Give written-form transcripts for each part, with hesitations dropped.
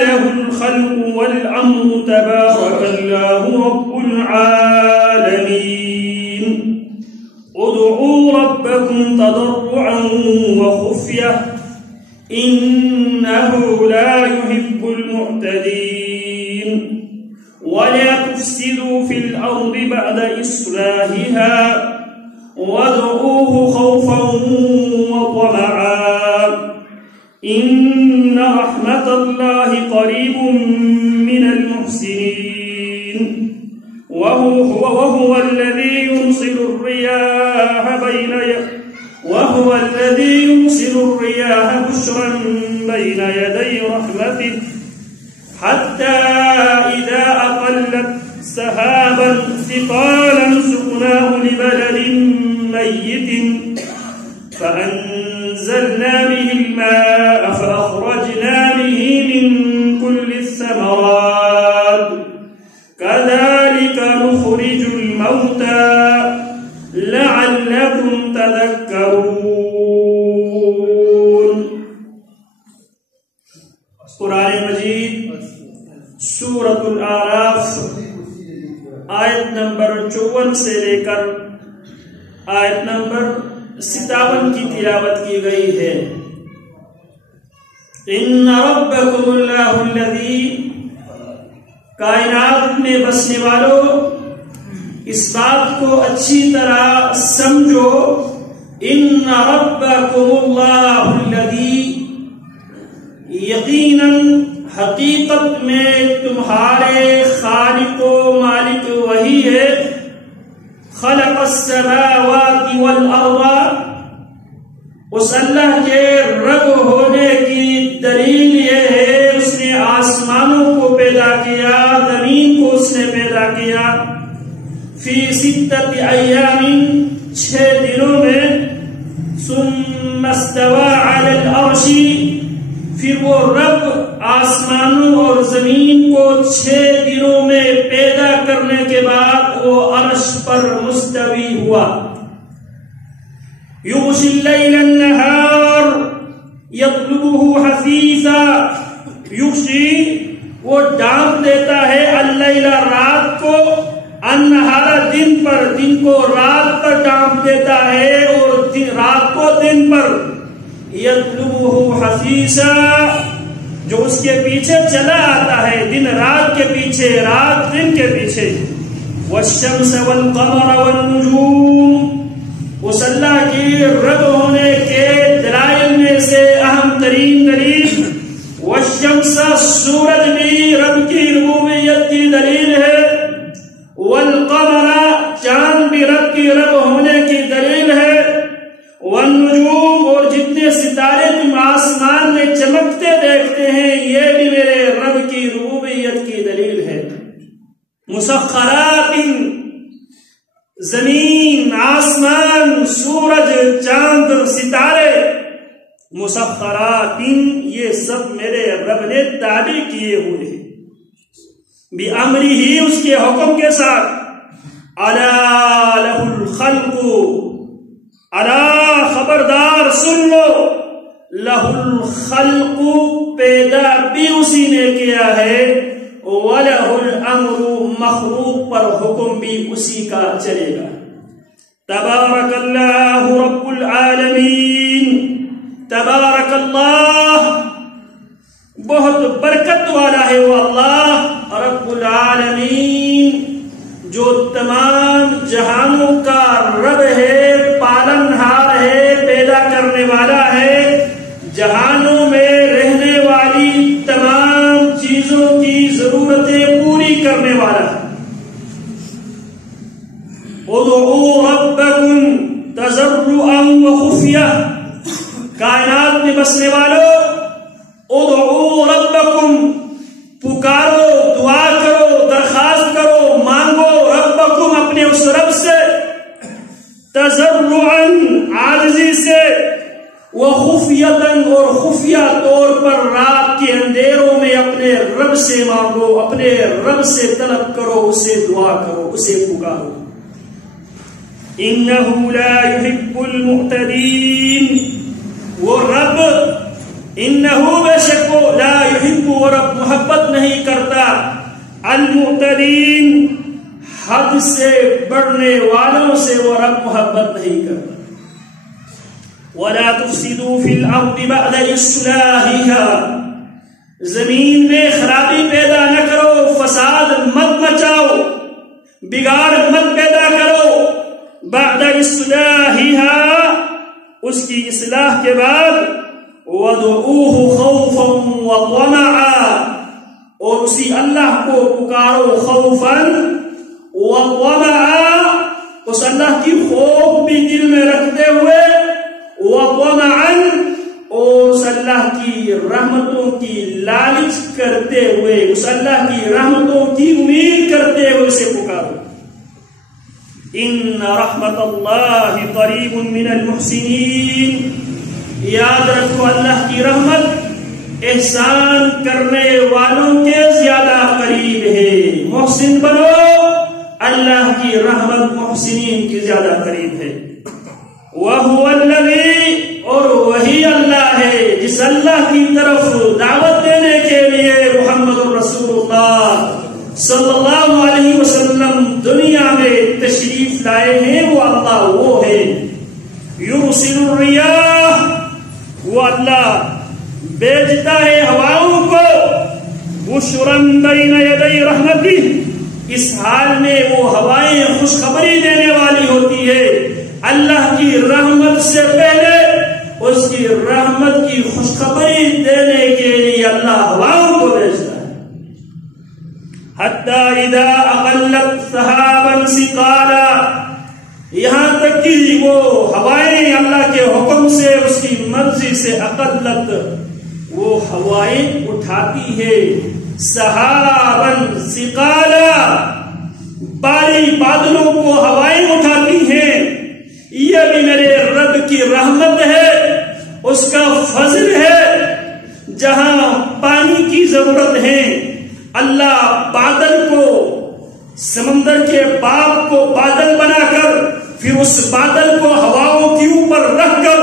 له الخلق والأمر تبارك الله رب العالمين ادعوا ربكم تضرعا وخفية إنه لا يحب المعتدين ولا تفسدوا في الأرض بعد إصلاحها وادعوه خوفا وطمعا إن رحمة الله قريب من المحسنين وهو الذي يرسل الرياح بشرا بين يدي رحمته حتى إذا أقلت سحابا ثقالا سقناه لبلد ميت فأنزلنا به الماء فأخرجنا به من كل الثمرات كذلك نخرج الموتى لعلكم تذكرون. قرآن مجید سورۃ الاعراف آیت نمبر 54 سے لے کر آیت نمبر 57 کی تلاوت کی گئی ہے. ان ربکم اللہ الذی، کائنات میں بسنے والوں اس بات کو اچھی طرح سمجھو، ان ربکم اللہ الذی، یقیناً حقیقت میں تمہارے خالق و مالک وہی ہے، خلق السماوات والارض، اس اللہ کے رب ہونے کی دلیل یہ ہے اس نے آسمانوں کو پیدا کیا، زمین کو اس نے پیدا کیا، فی 6 ایام 6 دنوں میں، ثم استوى علی العرش، پھر وہ رب آسمانوں اور زمین کو 6 دنوں میں پیدا کرنے کے بعد وہ عرش پر مستوی ہوا. یغشی اللیل النہار یطلبہ حثیثا، یغشی وہ ڈانپ دیتا ہے، اللیل رات کو، النہار دن پر، دن کو رات پر ڈانپ دیتا ہے اور رات کو دن پر، یطلبہ حثیثا جو اس کے پیچھے چلا آتا ہے، دن رات کے پیچھے، رات دن کے پیچھے. والشمس والقمر والنجوم، اس اللہ کی رب ہونے کے دلائل میں سے اہم ترین دلیل، والشمس سورج بھی رب کی ربوبیت کی دلیل ہے، والقمر چاند بھی رب کی رب ہونے کی دلیل ہے، والنجوم اور جتنے ستارے تم آسمان میں چمکتے دیکھتے ہیں یہ بھی میرے رب کی ربوبیت کی دلیل ہے. مسخرات، زمین، آسمان، سورج، چاند، ستارے، مسخرات یہ سب میرے رب نے تابع کیے ہوئے ہیں، بِأَمْرِهِ ہی اس کے حکم کے ساتھ. اَلَا لَهُ الْخَلْقُ، الا خبردار سن لو، لہ الخلق پیدا بھی اسی نے کیا ہے، وَلَهُ الْأَمْرُ مخلوق پر حکم بھی اسی کا چلے گا. تبارک اللہ رب العالمین، تبارک اللہ بہت برکت والا ہے وہ اللہ رب العالمین جو تمام جہانوں کا رب ہے، پالنہار ہے، پیدا کرنے والا ہے، جہانوں میں رہنے والی تمام چیزوں کی ضرورتیں پوری کرنے والا ہے. ادعوا ربکم تضرعا وخفیہ، کائنات میں بسنے والوں ادعوا ربکم، پکارو، دعا کرو، درخواست کرو، مانگو، ربکم اپنے اس رب سے، تضرعا عاجزی سے، وخفیتاً اور خفیہ طور پر رات کے اندھیروں میں اپنے رب سے مانگو، اپنے رب سے طلب کرو، اسے دعا کرو، اسے پکارو. انہ لا يحب المعتدین، وہ رب، انہ بے شک وہ لا يحب، وہ رب المعتدین، حد سے بڑھنے والوں سے وہ رب محبت نہیں کرتا۔ وَلَا تُفْسِدُوا فِي الْأَرْضِ بَعْدَ إِصْلَاحِهَا، زمین میں خرابی پیدا نہ کرو، فساد مت مچاؤ، بگاڑ مت پیدا کرو۔ بعد اصلاحها، اس کی اصلاح کے بعد، وَادْعُوهُ خَوْفًا وَطَمَعًا، اور اسی اللہ کو پکارو خوفاً وَطَمَعًا، اس اللہ کی خوف بھی دل میں رکھتے ہوئے، وَطَمَعًا، اور اس اللہ کی رحمتوں کی لالچ کرتے ہوئے، اس اللہ کی رحمتوں کی امید کرتے ہوئے اسے پکارو۔ ان رحمت اللہ قریب من المحسنین، یاد رکھو اللہ کی رحمت احسان کرنے والوں کے زیادہ قریب ہے۔ محسن بنو، اللہ کی رحمت محسنین کی زیادہ قریب ہے۔ وَهُوَ الَّذِي، اور وہی اللہ ہے جس اللہ کی طرف دعوت دینے کے لیے محمد رسول اللہ صلی اللہ علیہ وسلم دنیا میں تشریف لائے ہیں، وہ اللہ وہ ہے۔ یرسل الریاح، وہ اللہ بھیجتا ہے ہواؤں کو، بشرا بین یدی رحمتہ، اس حال میں وہ ہوائیں خوشخبری دینے والی ہوتی ہے اللہ کی رحمت سے پہلے، اس کی رحمت کی خوشخبری دینے کے لیے اللہ ہواؤں کو بھیجتا ہے۔ حتی اذا اقلت سحابا ثقالا، یہاں تک کہ وہ ہوائیں اللہ کے حکم سے، اس کی مرضی سے، اقلت، وہ ہوائیں اٹھاتی ہے، سحابا ثقالا، باری بادلوں کو ہوائیں اٹھاتی ہیں۔ یہ بھی میرے رب کی رحمت ہے، اس کا فضل ہے۔ جہاں پانی کی ضرورت ہے، اللہ بادل کو، سمندر کے باغ کو بادل بنا کر، پھر اس بادل کو ہواؤں کے اوپر رکھ کر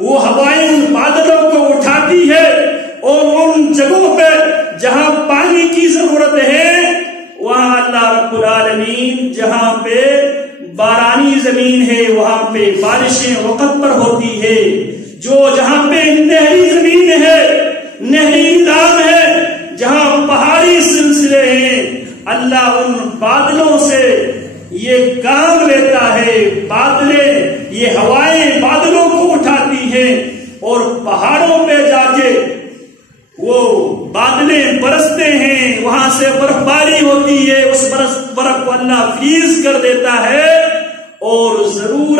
وہ ہوائیں ان بادلوں کو اٹھاتی ہے، اور ان جگہوں پہ جہاں پانی کی ضرورت ہے وہاں اللہ رب العالمین، جہاں پہ بارانی زمین ہے وہاں پہ بارشیں وقت پر ہوتی ہے، جو جہاں پہ نہری زمین ہے، نہری نظام ہے، جہاں پہاڑی سلسلے ہیں، اللہ ان بادلوں سے یہ کام لیتا ہے، بادلیں، یہ ہوائیں بادلوں کو اٹھاتی ہیں اور پہاڑوں پہ جا کے وہ بادلیں برستے ہیں، وہاں سے برف باری ہوتی ہے، اس برف کو اللہ فریز کر دیتا ہے، اور ضرور